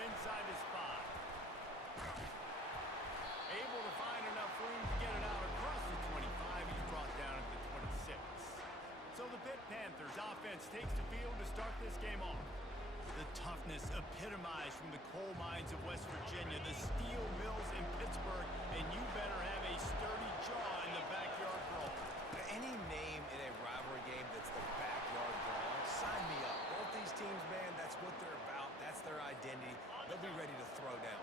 inside his 5. Able to find enough room to get it out across the 25. He's brought down at the 26. So the Pitt Panthers offense takes the field to start this game off. The toughness epitomized from the coal mines of West Virginia, the steel mills in Pittsburgh, and you better have a sturdy jaw in the backyard brawl. Any name in a rivalry game that's the backyard brawl, sign me up. Both these teams, man, that's what they're about. That's their identity. They'll be ready to throw down.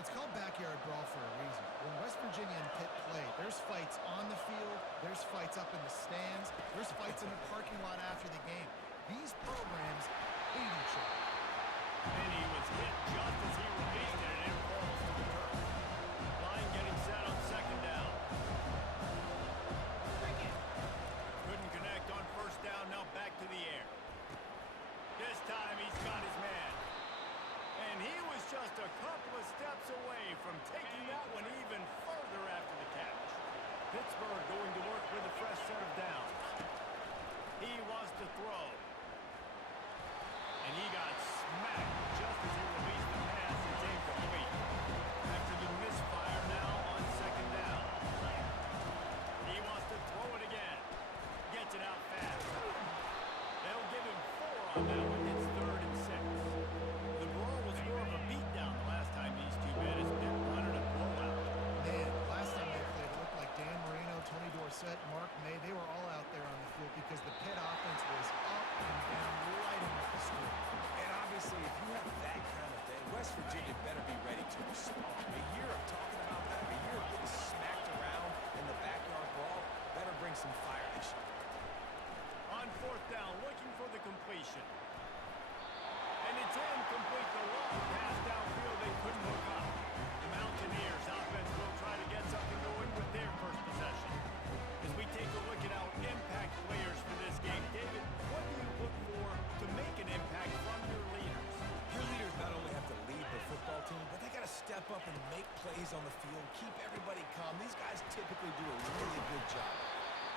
It's called backyard brawl for a reason. When West Virginia and Pitt play, there's fights on the field, there's fights up in the stands, there's fights in the parking lot after the game. These programs hate each other. And he was hit just as he released it, and it falls to the turf. Line getting set on second down. Couldn't connect on first down, now back to the air. This time he's got his man. And he was just a couple of steps away from taking that one even further after the catch. Pittsburgh going to work with a fresh set of downs. He wants to throw. And he got smacked just as he released the pass. It's incomplete. After the misfire now on second down. He wants to throw it again. Gets it out fast. They'll give him 4 on that one. It's 3rd and 6. The brawl was more of a beatdown the last time these two met as Pitt running a blowout. Man, last time they played, it looked like Dan Marino, Tony Dorsett, Mark May, they were all out there on the field because the Pitt offense was up and down, lighting up the score. And obviously, if you have that kind of day, West Virginia better be ready to respond. A year of talking about that, a year of getting smacked around in the backyard brawl, better bring some fire this year. On 4th down, looking for the completion. And it's incomplete. The long pass downfield, they couldn't hook up. The Mountaineers offense will try to get something going with their first possession. As we take a look at our impact players for this game, David, what do you look for to make an impact from your leaders? Your leaders not only have to lead the football team, but they got to step up and make plays on the field, keep everybody calm. These guys typically do a really good job.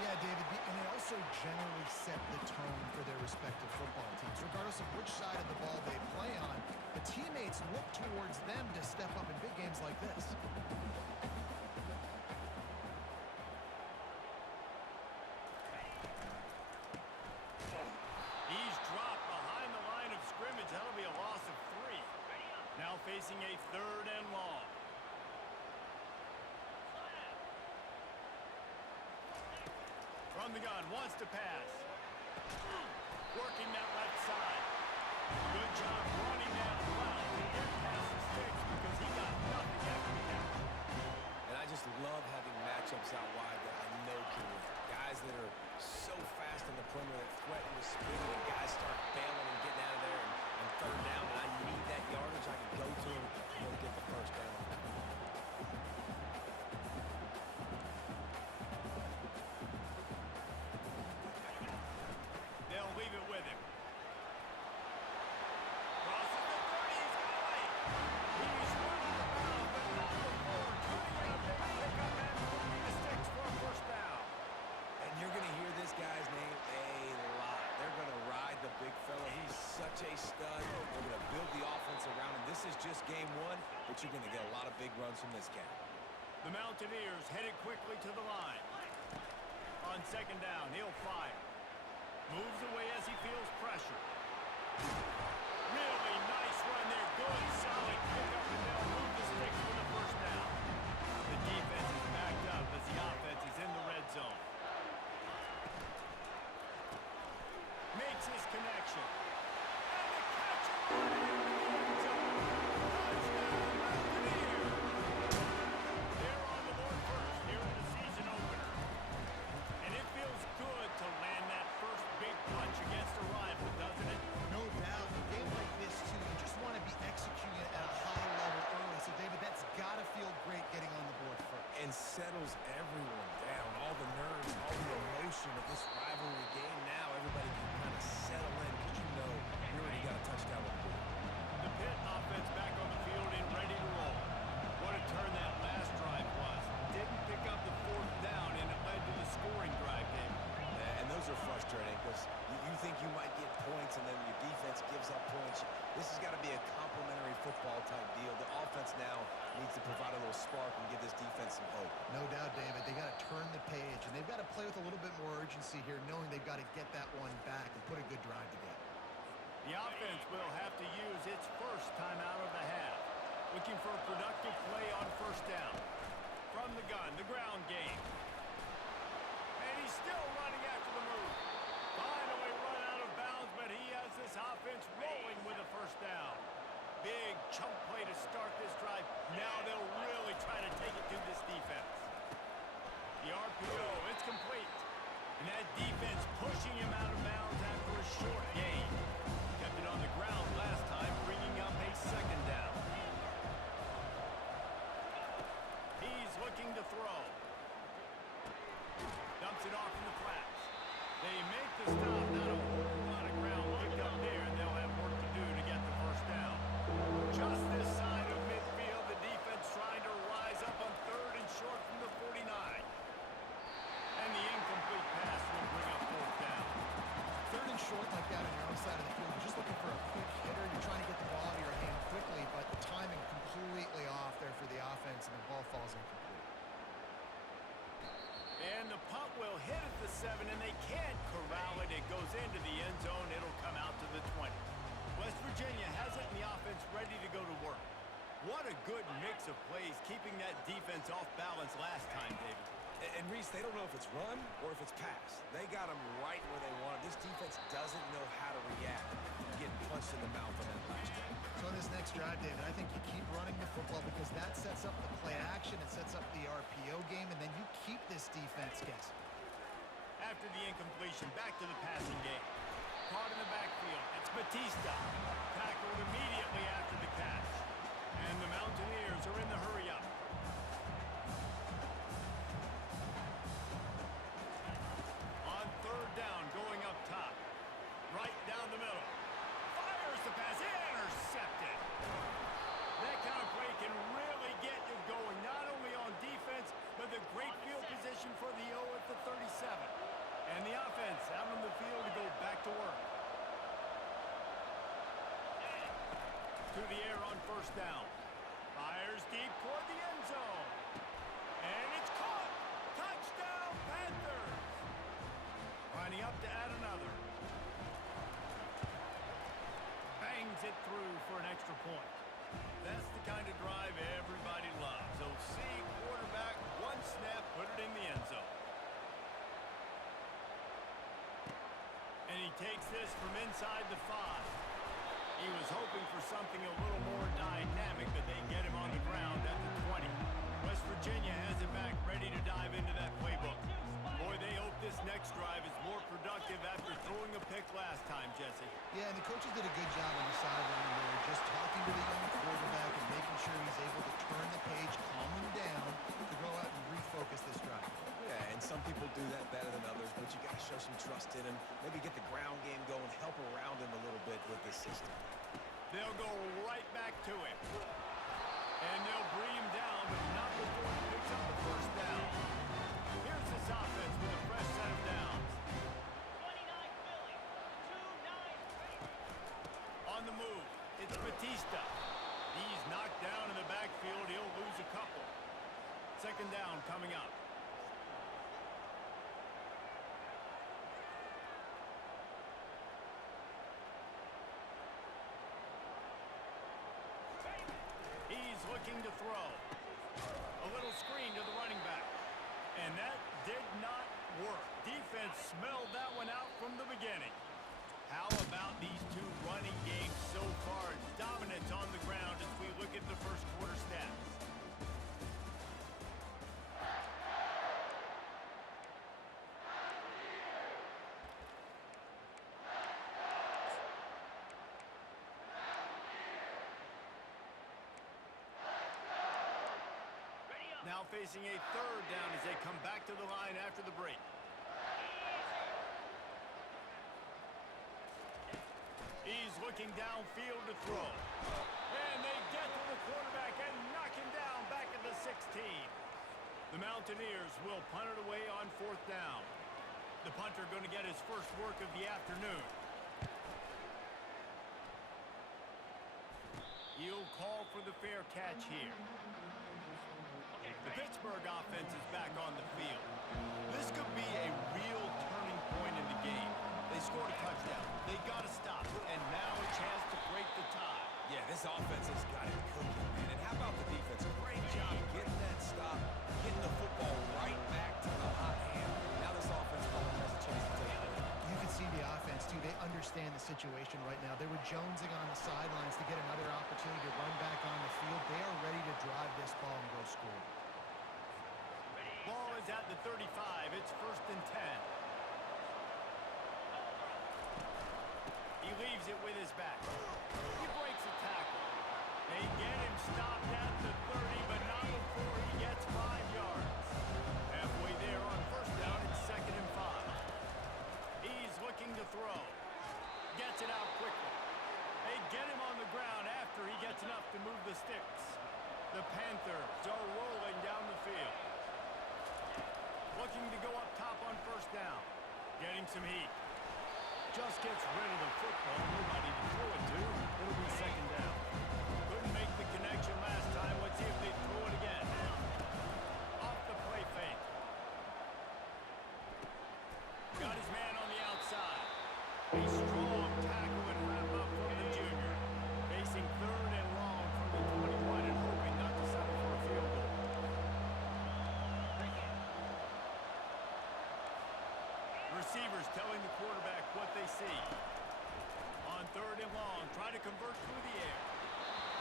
Yeah, David, and they also generally set the tone for their respective football teams. Regardless of which side of the ball they play on, the teammates look towards them to step up in big games like this. He's dropped behind the line of scrimmage. That'll be a loss of 3. Now facing a 3rd and long. From the gun, wants to pass. Working that left side. Good job running that route to get past the sticks because he got nothing after the catch. And I just love having matchups out wide that I know can win. Guys that are so fast in the perimeter that threaten to spin when guys start bailing and getting out of there and 3rd down, and I need that yardage. I can go to him and he'll get the first down. They'll leave it with him. Crosses the 30, he's got away. He's running the bound, but not before turning in a big pickup and moving the sticks for a first down. And you're going to hear this guy's name a lot. They're going to ride the big fella. He's such a stud. They're going to build the offense around him. This is just game 1, but you're going to get a lot of big runs from this guy. The Mountaineers headed quickly to the line. On second down, he'll fire. Moves away as he feels pressure. Really nice run there. Good, solid pickup, and they'll move the sticks for the first down. The defense is backed up as the offense is in the red zone. Makes his connection. And the catch in the end zone. Touchdown, Mountaineers! They're on the board first here in the season opener. And it feels good to land that first big punch against a rival, doesn't it? No doubt. A game like this, too, you just want to be executing it at a high level early. So, David, that's got to feel great getting on the board first. And settles everyone down. All the nerves, all the emotion of this rivalry game. Now everybody can kind of settle in because you know you already got a touchdown on the board. The Pitt offense back on the field and ready to roll. What a turn that last drive was. Didn't pick up the 4th down, and it led to the scoring drive, David. And those are frustrating because you think you might get points and then your defense gives up points. This has got to be a complimentary football ball type deal. The offense now needs to provide a little spark and give this defense some hope. No doubt, David. They got to turn the page, and they've got to play with a little bit more urgency here, knowing they've got to get that one back and put a good drive together. The offense will have to use its first timeout of the half. Looking for a productive play on first down. From the gun, the ground game. And he's still running after the move. Finally run out of bounds, but he has this offense rolling with a first down. Big chunk play to start this drive. Now they'll really try to take it to this defense. The RPO, it's complete. And that defense pushing him out of bounds after a short gain. Kept it on the ground last time, bringing up a second down. He's looking to throw. Dumps it off in the flats. They make the stop. Not a whole lot of ground picked up there, and they'll have work to do to get the first down. Just this side of midfield, the defense trying to rise up on third and short from the 49. And the incomplete pass will bring up fourth down. Third and short like that on your own side of the field. You're just looking for a quick hitter. You're trying to get the ball out of your hand quickly, but the timing completely off there for the offense, and the ball falls incomplete. And the punt will hit at the 7, and they can't corral it. It goes into the end zone. It'll come out to the 20. West Virginia has it, and the offense ready to go to work. What a good mix of plays, keeping that defense off balance last time, David. And Reese, they don't know if it's run or if it's pass. They got them right where they want it. This defense doesn't know how to react to getting punched in the mouth on that last drive. So on this next drive, David, I think you keep running the football because that sets up the play action, it sets up the RPO game, and then you keep this defense guessing. After the incompletion, back to the passing game. Caught in the backfield. It's Batista. Tackled immediately after the catch. And the Mountaineers are in the hurry-up. On third down, going up top. Right down the middle. Fires the pass. Intercepted. That kind of play can really get you going, not only on defense, but the great field position for the O at the 37. And the offense out on the field to go back to work. To the air on first down. Fires deep toward the end zone. And it's caught. Touchdown, Panthers. Lining up to add another. Bangs it through for an extra point. That's the kind of drive everybody loves. OC, quarterback, one snap, put it in the end zone. And he takes this from inside the 5. He was hoping for something a little more dynamic, but they get him on the ground at the 20. West Virginia has it back, ready to dive into that playbook. Boy, they hope this next drive is more productive after throwing a pick last time, Jesse. Yeah, and the coaches did a good job on the sideline there, just talking to the young quarterback and making sure he's able to turn the page, calm him down, to go out and refocus this drive. Yeah, and some people do that better than others, but you got to show some trust in him. Maybe get the ground game going, help around him a little bit with this system. They'll go right back to him. And they'll bring him down, but not before he picks up the first down. Here's this offense with a fresh set of downs. 29 Philly, 2-9. On the move, it's Batista. He's knocked down in the backfield. He'll lose a couple. Second down coming up. He's looking to throw. A little screen to the running back. And that did not work. Defense smelled that one out from the beginning. How about these two running games so far? Dominance on the ground as we look at the first quarter stats. Now facing a third down as they come back to the line after the break. He's looking downfield to throw. And they get to the quarterback and knock him down back at the 16. The Mountaineers will punt it away on fourth down. The punter going to get his first work of the afternoon. He'll He'll call for the fair catch here. The Pittsburgh offense is back on the field. This could be a real turning point in the game. They scored a touchdown. They got to stop. And now a chance to break the tie. Yeah, this offense has got it cooking, man. And how about the defense? Great job getting that stop, getting the football right back to the hot hand. Now this offense probably has a chance to take it. You can see the offense, too. They understand the situation right now. They were jonesing on the sidelines to get another opportunity to run back on the field. They are ready to drive this ball and go score. Ball is at the 35. It's 1st and 10. He leaves it with his back. He breaks a tackle. They get him stopped at the 30, but not before he gets 5 yards. Halfway there on 1st down, it's 2nd and 5. He's looking to throw. Gets it out quickly. They get him on the ground after he gets enough to move the sticks. The Panthers are rolling down the field. Looking to go up top on 1st down. Getting some heat. Just gets rid of the football. Nobody to throw it to. It'll be 2nd down. Couldn't make the connection last time. Let's see if they throw it again. Off the play fake. Got his man on the outside. A strong tackle and wrap up from the junior. Facing 3rd and long from the 21 and hoping not to settle for a field goal. Receivers telling the quarterback what they see. On 3rd and long, try to convert through the air.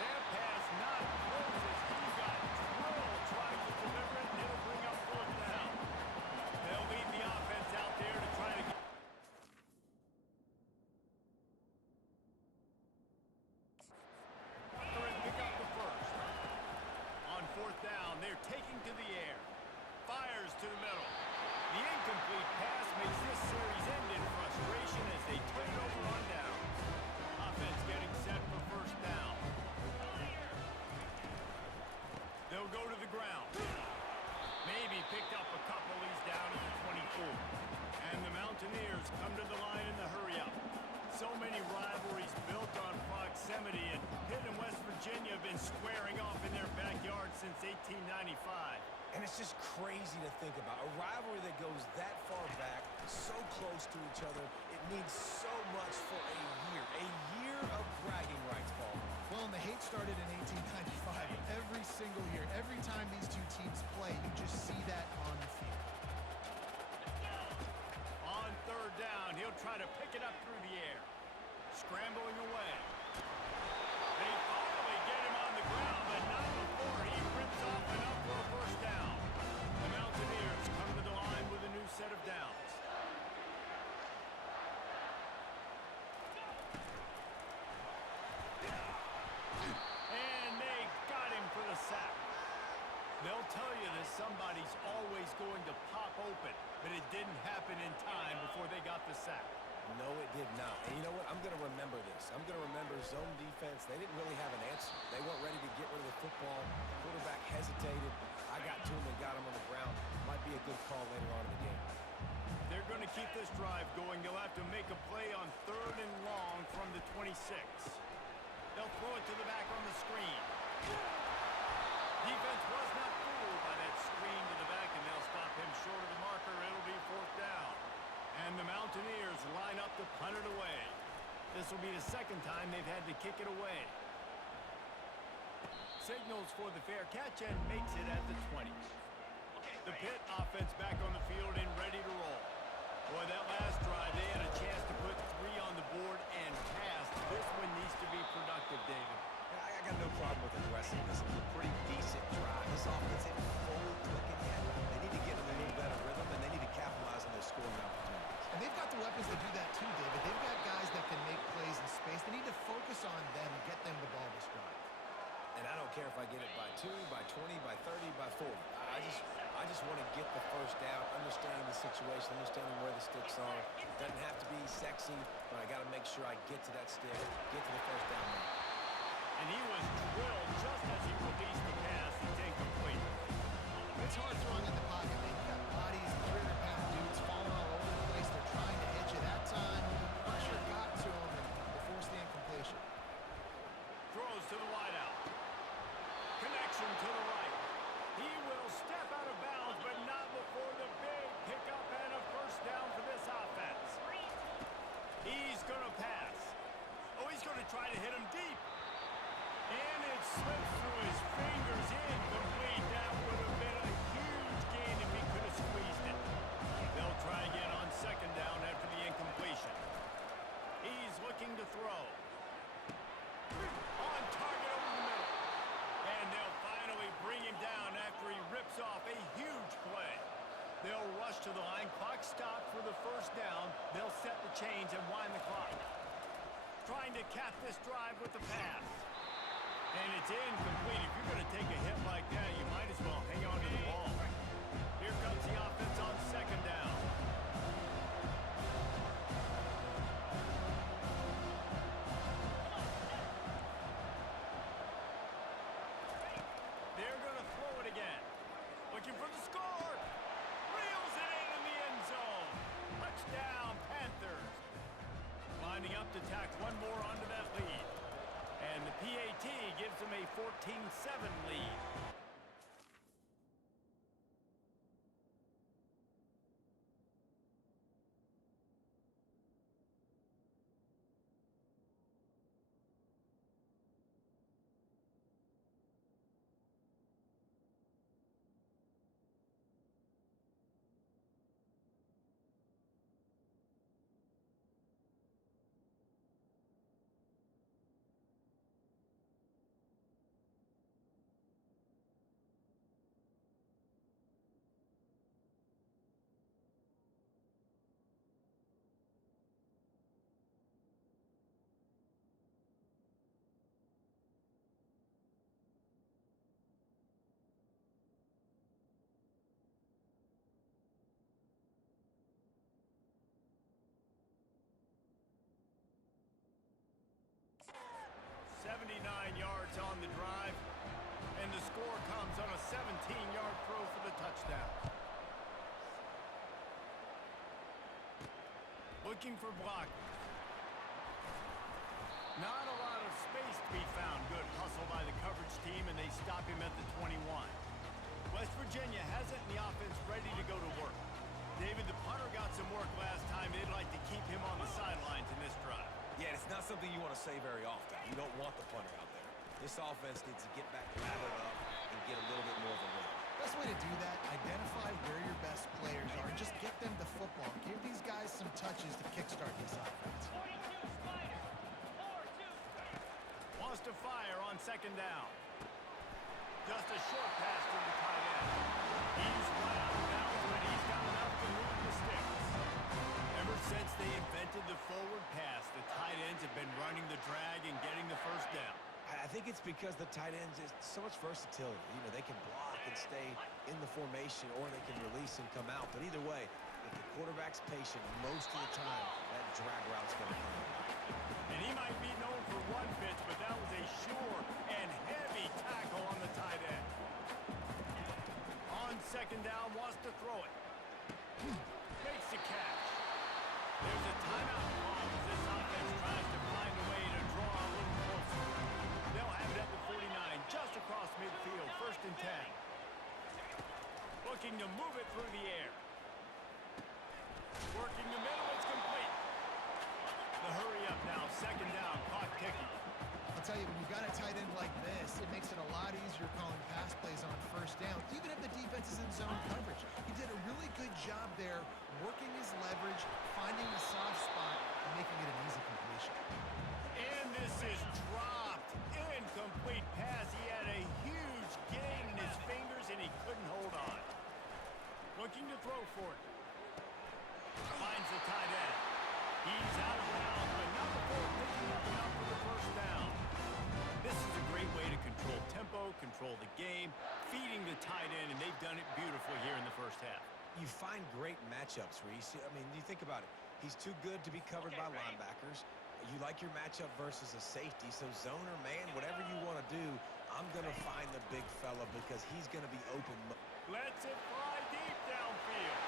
Their pass not close as he got drilled trying to deliver it, and it'll bring up 4th down. They'll leave the offense out there to try to get... Pick up the 1st. On 4th down, they're taking to the air. Fires to the middle. The incomplete pass makes this series end in frustration as they turn it over on downs. Offense getting set for 1st down. They'll go to the ground. Maybe picked up a couple. He's down at the 24. And the Mountaineers come to the line in the hurry-up. So many rivalries built on proximity, and Pitt and West Virginia have been squaring off in their backyard since 1895. And it's just crazy to think about. A rivalry that goes that far back, so close to each other. It means so much for a year. A year of bragging rights, Paul. Well, and the hate started in 1895. Every single year, every time these two teams play, you just see that on the field. On 3rd down, he'll try to pick it up through the air. Scrambling away. They finally get him on the ground, but not before he rips off enough for a 1st down. The Mountaineers come to the line with a new set of downs. And they got him for the sack. They'll tell you that somebody's always going to pop open, but it didn't happen in time before they got the sack. No, it did not. And you know what? I'm going to remember this. I'm going to remember zone defense. They didn't really have an answer. They weren't ready to get rid of the football. The quarterback hesitated. I got to him and got him on the ground. Might be a good call later on in the game. They're going to keep this drive going. They'll have to make a play on 3rd and long from the 26. They'll throw it to the back on the screen. Defense was not fooled by that screen to the back, and they'll stop him short of the marker. It'll be 4th down. And the Mountaineers line up to punt it away. This will be the 2nd time they've had to kick it away. Signals for the fair catch and makes it at the 20. The Pitt offense back on the field and ready to roll. Boy, that last drive, they had a chance to put 3 on the board and pass. This one needs to be productive, David. Yeah, I got no problem with aggressiveness. It was a pretty decent drive. This offense ain't fully clicking yet. They need to get in a little better rhythm, and they need to capitalize on their scoring opportunities. And they've got the weapons to do that too, David. They've got guys that can make plays in space. They need to focus on them and get them the ball this drive. And I don't care if I get it by 2, by 20, by 30, by 40. I just want to get the 1st down, understanding the situation, understanding where the sticks are. It doesn't have to be sexy, but I got to make sure I get to that stick, get to the 1st down mark. And he was drilled just as he released the pass. It's incomplete. It's hard throwing in the pocket, man. You got bodies, 300-pound dudes falling all over the place. They're trying to hit you. That time, the pressure got to him and they forced the incompletion. Throws to the wideout. first down, they'll set the chains and wind the clock. Trying to cap this drive with the pass. And it's incomplete. If you're going to take a hit like that, you might as well hang on to the ball. Here comes the offense on second down. They're going to throw it again. Looking for the score. Reels it in the end zone. Touchdown, Panthers. Lining up to tack one more onto that lead. And the PAT gives them a 14-7 lead. Yards on the drive, and the score comes on a 17-yard throw for the touchdown. Looking for blockers. Not a lot of space to be found. Good hustle by the coverage team, and they stop him at the 21. West Virginia has it in the offense ready to go to work. David, the punter got some work last time. They'd like to keep him on the sidelines in this drive. Yeah, it's not something you want to say very often. You don't want the punter out there. This offense needs to get back lathered up and get a little bit more of a rhythm. Best way to do that, identify where your best players are and just get them the football. Give these guys some touches to kickstart this offense. 42 Spider. 4-2. Wants to fire on second down. Just a short pass to the tight end. He's right out of bounds, but he's got enough to move the sticks. Ever since they invented the forward pass, the tight ends have been running the drag and getting the first down. I think it's because the tight ends is so much versatility. You know, they can block and stay in the formation, or they can release and come out. But either way, if the quarterback's patient, most of the time, that drag route's going to come. And he might be known for one pitch, but that was a sure and heavy tackle on the tight end. On second down, wants to throw it. Makes the catch. There's a timeout call as this offense tries to find a way to draw a little closer. They'll have it at the 49, just across midfield, 1st and 10. Looking to move it through the air. Working the middle, it's complete. The hurry up now, second down, clock ticking. I'll tell you, when you got a tight end like this, it makes it a lot easier calling pass plays on first down, even if the defense is in zone coverage. He did a really good job there, working his leverage, finding the soft spot, and making it an easy completion. And this is dropped. Incomplete pass. He had a huge gain in his fingers, and he couldn't hold on. Looking to throw for it. Finds the tight end. He's out of bounds, but not before picking up enough for the first down. This is a great way to control tempo, control the game, feeding the tight end, and they've done it beautifully here in the first half. You find great matchups, Reese. I mean, you think about it. He's too good to be covered by linebackers. You like your matchup versus a safety, so zone or man, whatever you want to do, I'm going to find the big fella because he's going to be open. Lets it fly deep downfield.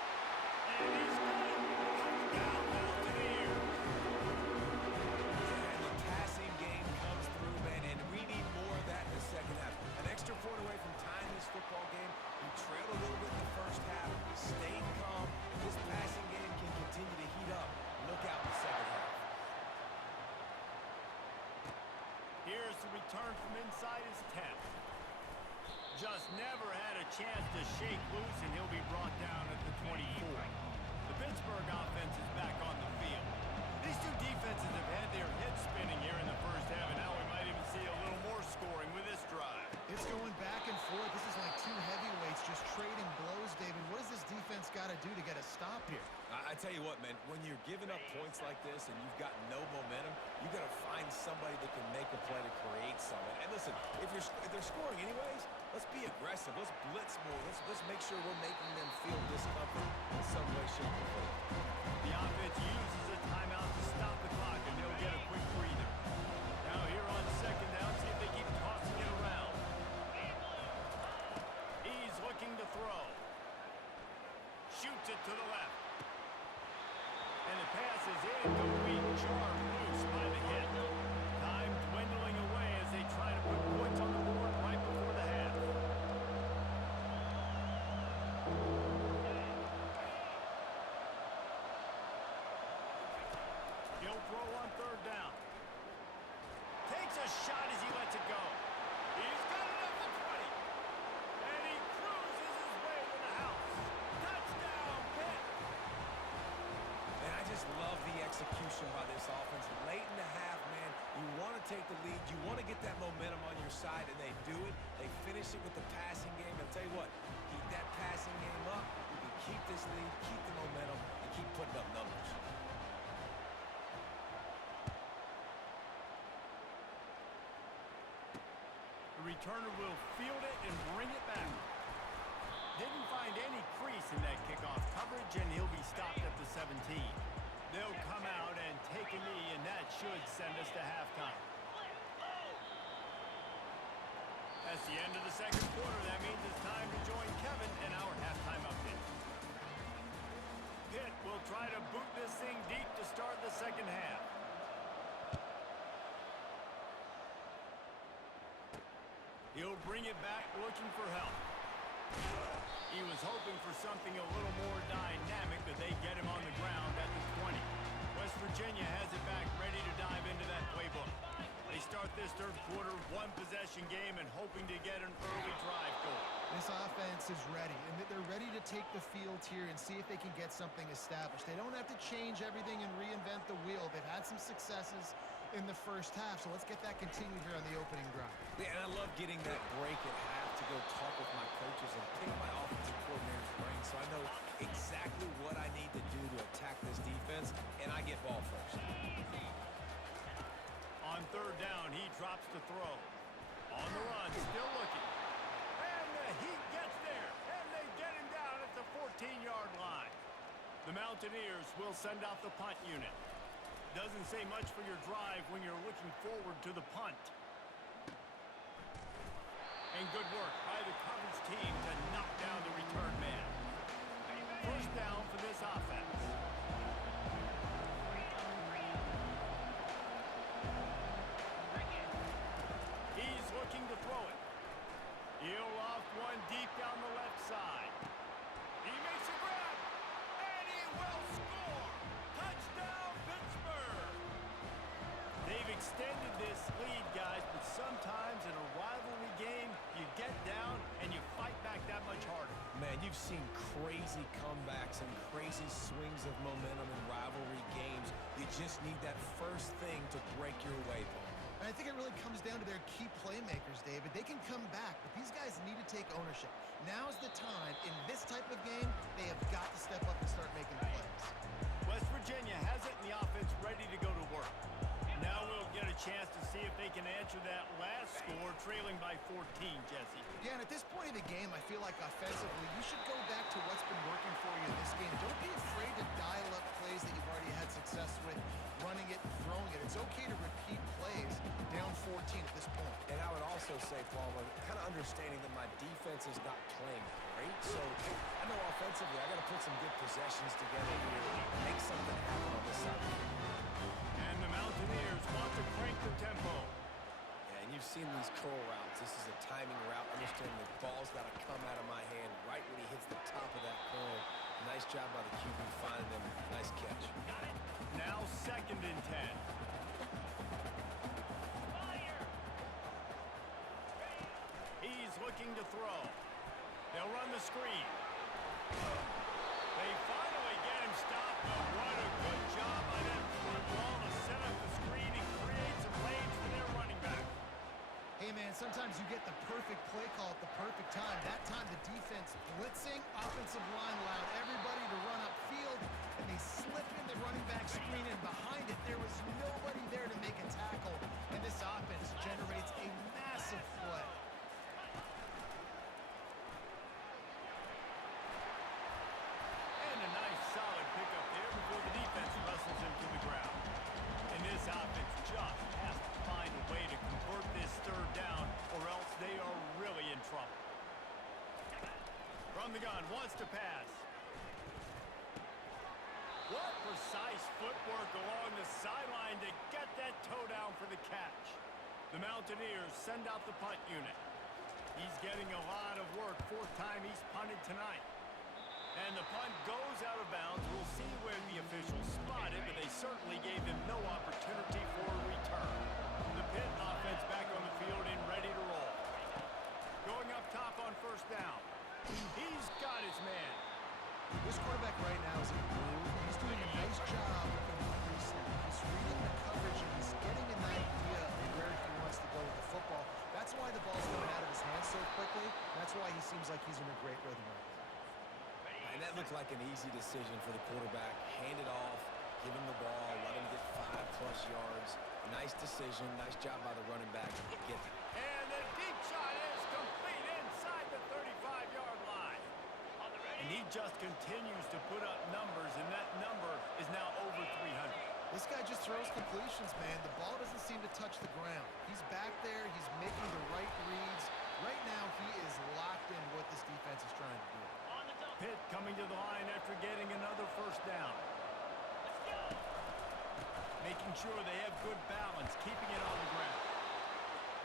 And he's got it. Touchdown, Mountaineers. And the passing game comes through, man, and we need more of that in the second half. An extra point away from tying this football game. We trailed a little bit in the first half, stayed calm. If this passing game can continue to heat up, look out in the second half. Here's the return from inside his 10. Just never had a chance to shake loose, and he'll be brought down at the 24. The Pittsburgh offense is back on the field. These two defenses have had their heads spinning here in the first half, and now we might even see a little more scoring with this drive. It's going back and forth. This is like two heavyweights just trading blows, David. What does this defense got to do to get a stop here? I tell you what, man, when you're giving up points like this and you've got no momentum, you got to find somebody that can make a play to create something. And listen, if they're scoring anyways, let's be aggressive. Let's blitz more. Let's make sure we're making them feel discomfort in some way, shape, or form. The offense uses a timeout to stop the clock, and they'll get a quick breather. Now here on second down, see if they keep tossing it around. He's looking to throw. Shoots it to the left. And the pass is incomplete. Jarred loose by the hit. Time dwindling away as they try to put points on the board right before the half. He'll throw on third down. Takes a shot as he lets it go. He's got it up to 20. And he cruises his way to the house. Touchdown, Pitt. And I just love the execution by this offense. Late in the half, man, you want to take the lead. You want to get that momentum on your side, and they do it. They finish it with the passing game. I'll tell you what, keep that passing game up. You can keep this lead, keep the momentum, and keep putting up numbers. The returner will field it and bring it back. Didn't find any crease in that kickoff coverage, and he'll be stopped at the 17. They'll come out and take a knee, and that should send us to halftime. That's the end of the second quarter. That means it's time to join Kevin in our halftime update. Pitt will try to boot this thing deep to start the second half. He'll bring it back looking for help. He was hoping for something a little more dynamic, but they get him on the ground at the 20. West Virginia has it back, ready to dive into that playbook. They start this third quarter, one-possession game, and hoping to get an early drive going. This offense is ready, and they're ready to take the field here and see if they can get something established. They don't have to change everything and reinvent the wheel. They've had some successes in the first half, so let's get that continued here on the opening drive. Yeah, and I love getting that break at half to go talk with my coaches and pick my offensive coordinator's brain so I know exactly what I need to do to attack this defense, and I get ball first. On third down, he drops to throw. On the run, still looking. And the Heat gets there, and they get him down at the 14-yard line. The Mountaineers will send out the punt unit. Doesn't say much for your drive when you're looking forward to the punt. And good work by the coverage team to knock down the return man. First down for this offense. He's looking to throw it. He'll loft one deep down the left side. He makes a grab, and he will score. Touchdown, Pittsburgh. They've extended this lead, guys, but sometimes in a rivalry game, you get down and you fight back that much harder. Man, you've seen crazy comebacks and crazy swings of momentum in rivalry games. You just need that first thing to break your way, Paul. And I think it really comes down to their key playmakers, David. They can come back, but these guys need to take ownership. Now's the time. In this type of game, they have got to step up and start making plays. West Virginia has it in the offense ready to go to work. Now we'll get a chance to see if they can answer that last score, trailing by 14, Jesse. Yeah, and at this point of the game, I feel like offensively, you should go back to what's been working for you in this game. Don't be afraid to dial up plays that you've already had success with, running it and throwing it. It's okay to repeat plays down 14 at this point. And I would also say, Paul, kind of understanding that my defense is not playing great. So I know offensively I got to put some good possessions together here and make something happen on this side of the field. And the Mountaineers want to crank the tempo. Yeah, and you've seen these curl routes. This is a timing route. Understanding the ball's got to come out of my hand right when he hits the top of that curl. Nice job by the QB finding them. Nice catch. Now 2nd and 10. He's looking to throw. They'll run the screen. They finally get him stopped, but what a good job by that front wall to set up the screen and create some lanes for their running back. Hey, man, sometimes you get the perfect play call at the perfect time. That time the defense offensive line allowed everybody to run upfield, and they slip in the running back screen, and behind it, there was nobody there to make a tackle, and this offense generates a massive play. And a nice solid pickup there before the defense wrestles him to the ground. And this offense just has to find a way to convert this third down, or else they are really in trouble. From the gun, wants to pass. What precise footwork along the sideline to get that toe down for the catch. The Mountaineers send out the punt unit. He's getting a lot of work. Fourth time he's punted tonight. And the punt goes out of bounds. We'll see where the officials spot it, but they certainly gave him no opportunity for a return. The Pitt offense back on the field and ready to roll. Going up top on first down. He's got his man. This quarterback right now is in a groove. He's doing a nice job in the pre-snap. He's reading the coverage, and he's getting an idea of where he wants to go with the football. That's why the ball's coming out of his hands so quickly. That's why he seems like he's in a great rhythm right now. And that looked like an easy decision for the quarterback. Hand it off, give him the ball, let him get 5+ yards. Nice decision. Nice job by the running back. Get it. And the deep shot is complete inside the 35-yard line. And he just continues to put up numbers, and that number is now over 300. This guy just throws completions, man. The ball doesn't seem to touch the ground. He's back there. He's making the right reads. Right now, he is locked in what this defense is trying to do. Pitt coming to the line after getting another first down. Making sure they have good balance, keeping it on the ground.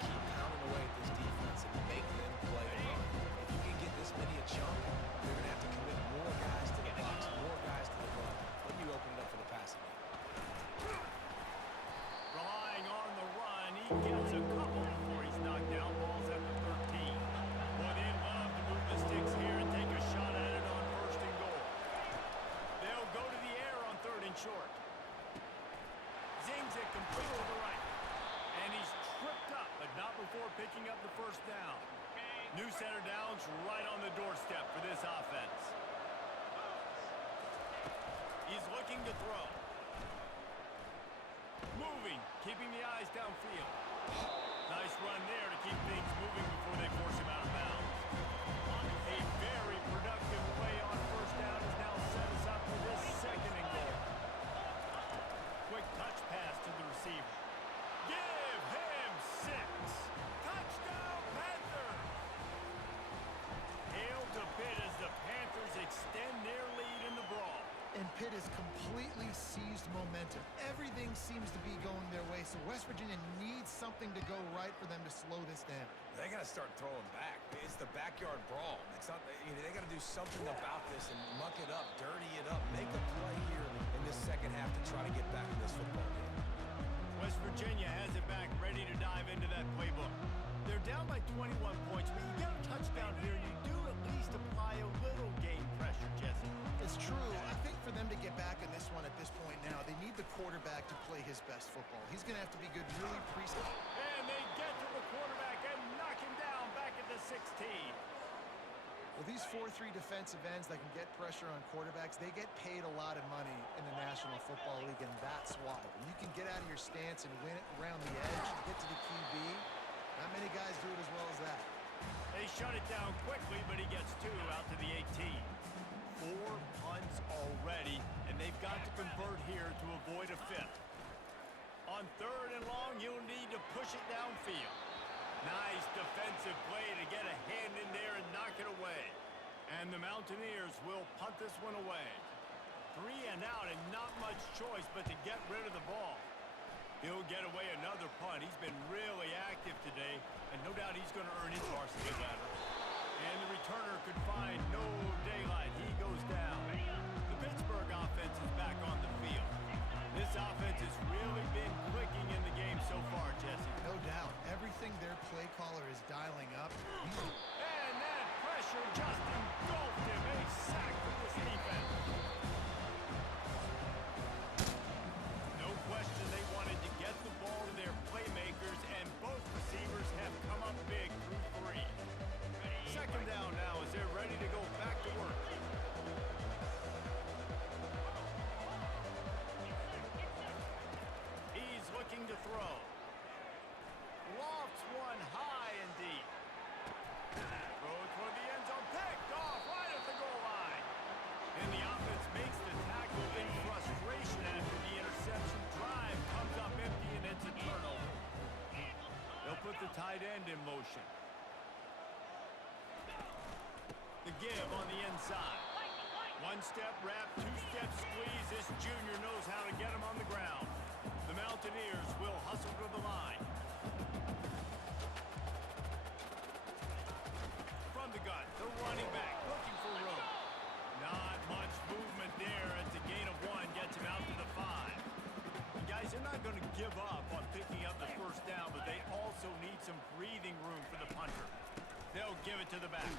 Keep pounding away at this defense and make them play the run. If you can get this many a chunk, you're going to have to commit more guys to the box, more guys to the run. Then you open it up for the passing game. Relying on the run, he gets a couple before he's knocked down. Ball's at the 13. Well, they'd love to move the sticks here and take a shot at it on first and goal. They'll go to the air on third and short. Zings it complete to the right. And he's tripped up, but not before picking up the first down. New center downs right on the doorstep for this offense. He's looking to throw. Moving, keeping the eyes downfield. Nice run there to keep things moving before they force him out of bounds. A very productive play on first down has now set us up for this second and goal. Quick touch pass to the receiver. Give him 6. Touchdown, Panthers! Hail to Pitt as the Panthers extend their lead in the brawl. And Pitt has completely seized momentum. Everything seems to be going their way, so West Virginia needs something to go right for them to slow this down. They got to start throwing back. It's the backyard brawl. It's not, they got to do something about this and muck it up, dirty it up, make a play here in this second half to try to get back in this football game. West Virginia has it back, ready to dive into that playbook. They're down by 21 points, but you get a touchdown here, you do at least apply a little game pressure, Jesse. It's true. I think for them to get back in this one at this point now, they need the quarterback to play his best football. He's going to have to be good really pre-snap. And they get to the quarterback and knock him down back at the 16. Well, these 4-3 defensive ends that can get pressure on quarterbacks, they get paid a lot of money in the National Football League, and that's why. When you can get out of your stance and win it around the edge, get to the QB, not many guys do it as well as that. They shut it down quickly, but he gets 2 out to the 18. 4 punts already, and they've got to convert here to avoid a 5th. On third and long, you'll need to push it downfield. Nice defensive play to get a hand in there and knock it away. And the Mountaineers will punt this one away. 3 and out, and not much choice but to get rid of the ball. He'll get away another punt. He's been really active today, and no doubt he's going to earn his varsity letter. And the returner could find no daylight. He goes down. The Pittsburgh offense is back on the field. This offense has really been clicking in the game so far, Jesse. No doubt. Everything their play caller is dialing up. And that pressure just engulfed him. A sack for this defense. No question they wanted to get the ball to their playmakers, and both receivers have come up big through 3. Second down now as they're ready to go back to work. give on the inside. One step wrap, two-step squeeze. This junior knows how to get him on the ground. The Mountaineers will hustle to the line. From the gun, the running back looking for room. Not much movement there as the gain of 1 gets him out to the 5. And guys, they're not going to give up on picking up the first down, but they also need some breathing room for the punter. They'll give it to the back.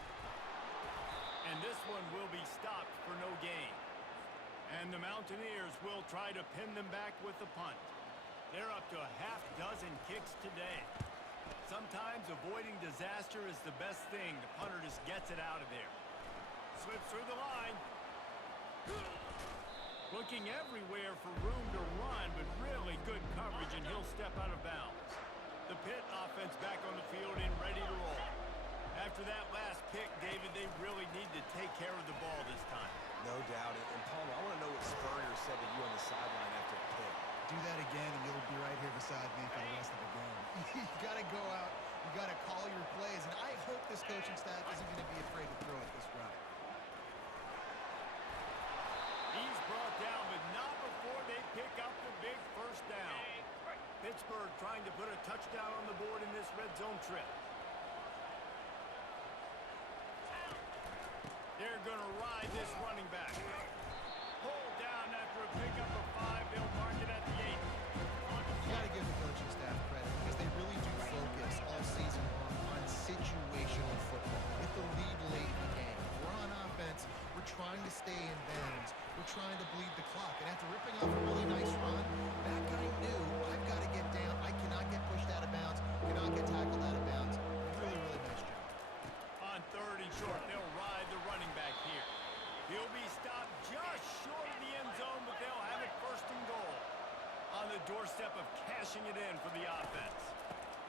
And this one will be stopped for no gain. And the Mountaineers will try to pin them back with the punt. They're up to a half dozen kicks today. Sometimes avoiding disaster is the best thing. The punter just gets it out of there. Slips through the line. Looking everywhere for room to run, but really good coverage, and he'll step out of bounds. The Pitt offense back on the field and ready to roll. After that last pick, David, they really need to take care of the ball this time. No doubt. And Palmer, I want to know what Spurrier said to you on the sideline after a pick. Do that again, and you'll be right here beside me for the rest of the game. You got to go out. You got to call your plays, and I hope this coaching staff isn't going to be afraid to throw it this route. He's brought down, but not before they pick up the big first down. Pittsburgh trying to put a touchdown on the board in this red zone trip. They're going to ride this running back. Pulled down after a pickup of 5. They'll mark it at the 8. You got to give the coaching staff credit because they really do focus all season long on situational football. Get the lead late in the game. If we're on offense, we're trying to stay in bounds. We're trying to bleed the clock. And after ripping off a really nice run, that guy knew, I've got to get down. I cannot get pushed out of bounds. Cannot get tackled out of bounds. Really, really nice job. On 3rd and short, they'll ride the running back here. He'll be stopped just short of the end zone, but they'll have it 1st and goal. On the doorstep of cashing it in for the offense.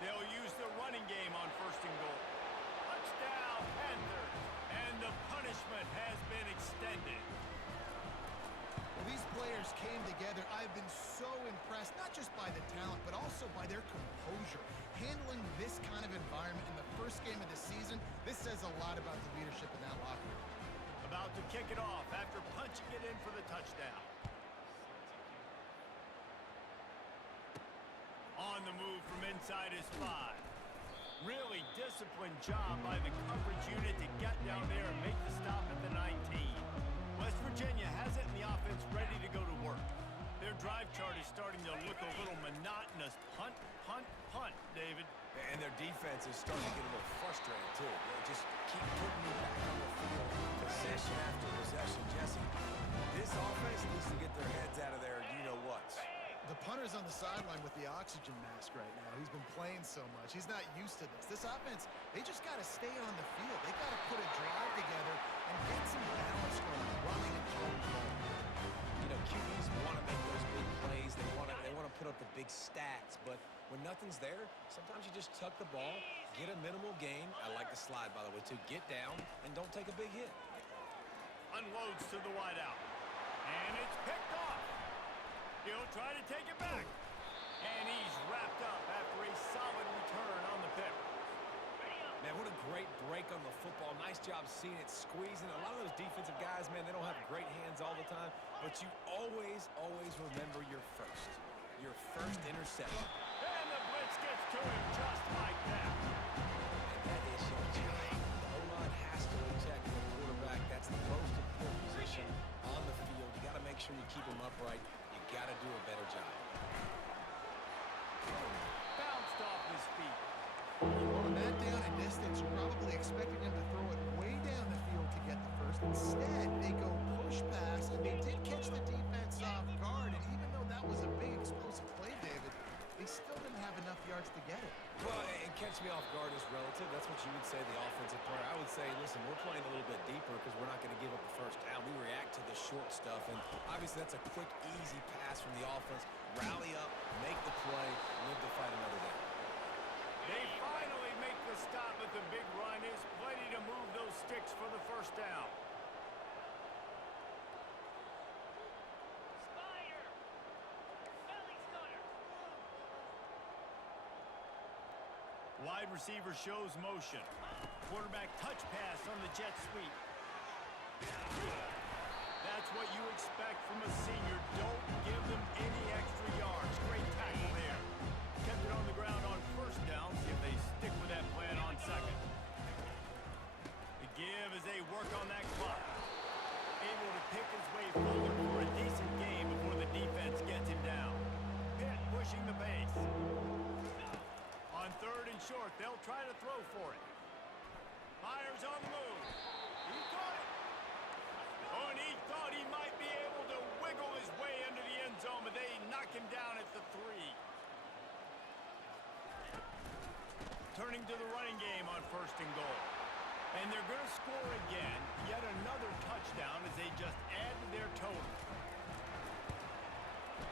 They'll use the running game on 1st and goal. Touchdown, Panthers. And the punishment has been extended. Well, these players came together. I've been so impressed, not just by the talent, but also by their composure. Handling this kind of environment in the first game of the season, this says a lot about the leadership in that locker room. About to kick it off after punching it in for the touchdown. On the move from inside his 5. Really disciplined job by the coverage unit to get down there and make the stop at the 19. West Virginia has it in the offense ready to go to work. Their drive chart is starting to look a little monotonous. Punt, punt, punt, David. And their defense is starting to get a little frustrated, too. They just keep putting me back on the field, possession after possession. Jesse, this offense needs to get their heads out of there, you-know-whats. The punter's on the sideline with the oxygen mask right now. He's been playing so much. He's not used to this. This offense, they just got to stay on the field. They got to put a drive together and get some balance going, running and throwing the ball. You know, QBs want to make those big plays. They want to put up the big stats. But when nothing's there, sometimes you just tuck the ball, get a minimal gain. I like the slide, by the way, to get down and don't take a big hit. Unloads to the wideout. And it's picked off. He'll try to take it back. And he's wrapped up after a solid return on the pick. Man, what a great break on the football. Nice job seeing it squeezing. A lot of those defensive guys, man, they don't have great hands all the time. But you always, always remember your first. Your first interception. And the blitz gets to him just like that. And that is your job. The O-line has to protect the quarterback. That's the most important position on the field. You got to make sure you keep him upright. You got to do a better job. Bounced off his feet. Well, on that down and distance, you're probably expecting him to throw it way down the field to get the first. Instead, they go push pass, and they did catch the defense off guard. And even though that was a big explosive play, David, they still didn't have enough yards to get it. Well, and catch me off guard is relative. That's what you would say, the offensive player. I would say, listen, we're playing a little bit deeper because we're not going to give up the first down. We react to the short stuff, and obviously that's a quick, easy pass from the offense. Rally up, make the play, live to fight another day. They finally make the stop at the big run. Is plenty to move those sticks for the first down. Spider. Belly stutter. Wide receiver shows motion. Quarterback touch pass on the jet sweep. That's what you expect from a senior. Don't give them any extra yards. Great tackle there. Kept it on the ground on first down. See if they stick with that plan on second. The give as they work on that clock. Able to pick his way forward for a decent game before the defense gets him down. Pitt pushing the pace. On third and short, they'll try to throw for it. Myers on the move. He caught it. Oh, and he thought he might be able to wiggle his way into the end zone, but they knock him down at the 3. Turning to the running game on first and goal. And they're going to score again. Yet another touchdown as they just add to their total.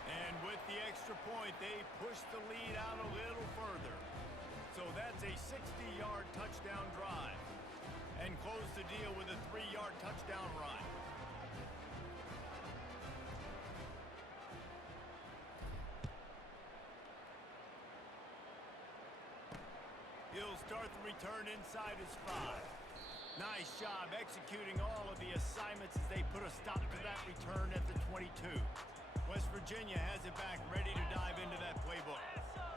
And with the extra point, they push the lead out a little further. So that's a 60-yard touchdown drive. And close the deal with a 3-yard touchdown run. He'll start the return inside his 5. Nice job executing all of the assignments as they put a stop to that return at the 22. West Virginia has it back, ready to dive into that playbook.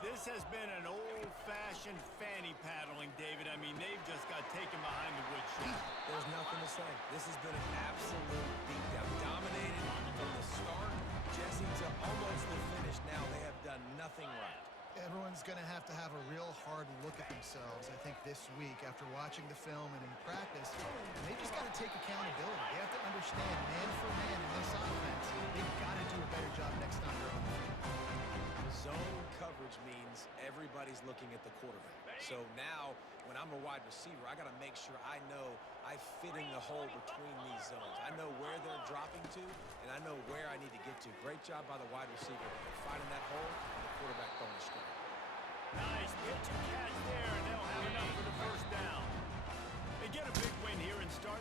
This has been an old-fashioned fanny paddling, David. I mean, they've just got taken behind the woodshed. There's nothing to say. This has been an absolute beatdown. Dominated from the start, Jesse, to almost the finish. Now they have done nothing right. Everyone's going to have a real hard look at themselves, I think, this week after watching the film and in practice. And they just got to take accountability. They have to understand, man for man in this offense, they've got to do a better job next time they're on the field. Zone coverage means everybody's looking at the quarterback. So now, when I'm a wide receiver, I got to make sure I know I fit in the hole between these zones. I know where they're dropping to, and I know where I need to get to. Great job by the wide receiver finding that hole and the quarterback throwing it straight. Nice pitch and catch there, and they'll have enough for the first down. They get a big win here and start